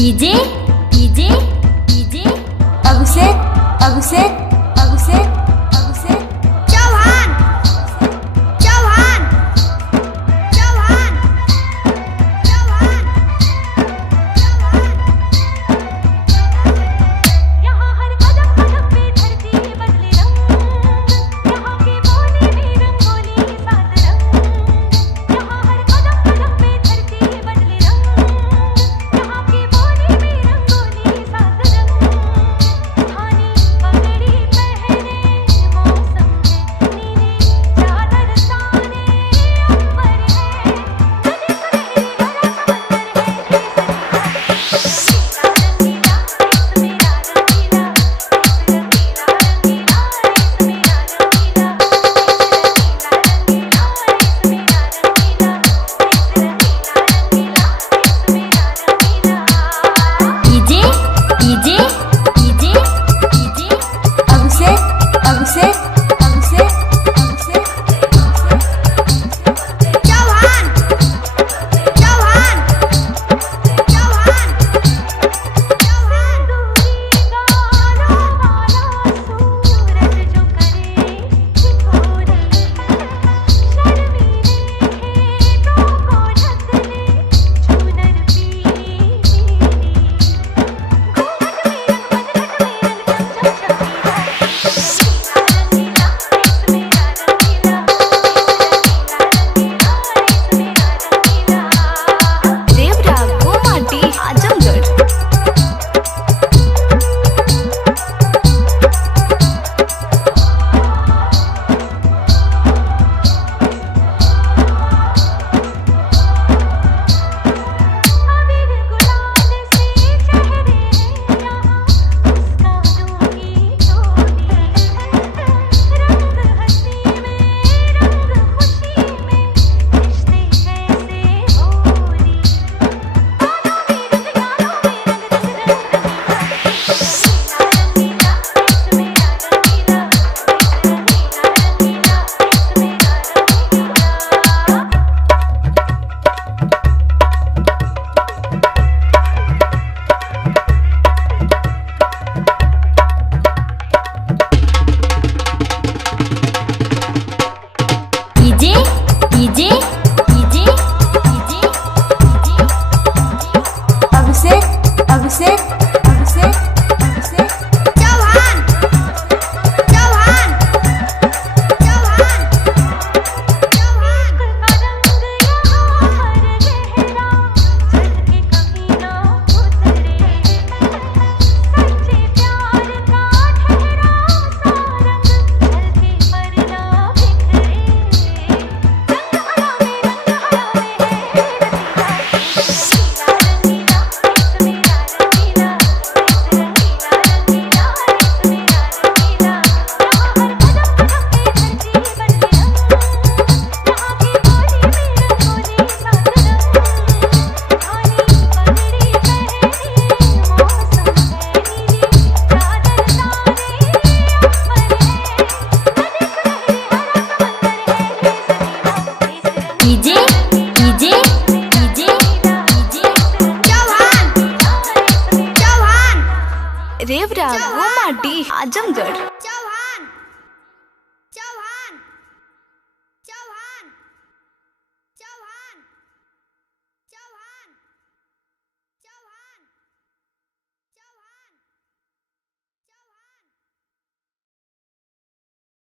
DJ DJ DJ Abhishek Abhishek Abhishek Abhishek Chauhan Chauhan Chauhan Chauhan यहाँ हर कदम कदम पे धरती बदले रंग, यहाँ के बोले में रंगोली सात रंग, यहाँ हर कदम कदम पे धरती बदले रंग, यहाँ के बोले में रंगोली सात रंग। धानी पगड़ी पहने मौसम है, नीली चादर ताने अंबर है, नदी सुनहरी भरा समंदर है, रंगीला मेरा रंगीला, रंगीला रंगीला मेरा रंगीला, रंगीला मेरा रंगीला, रंगीला मेरा रंगीला। DJ DJ DJ DJ Abhishek अभिषेक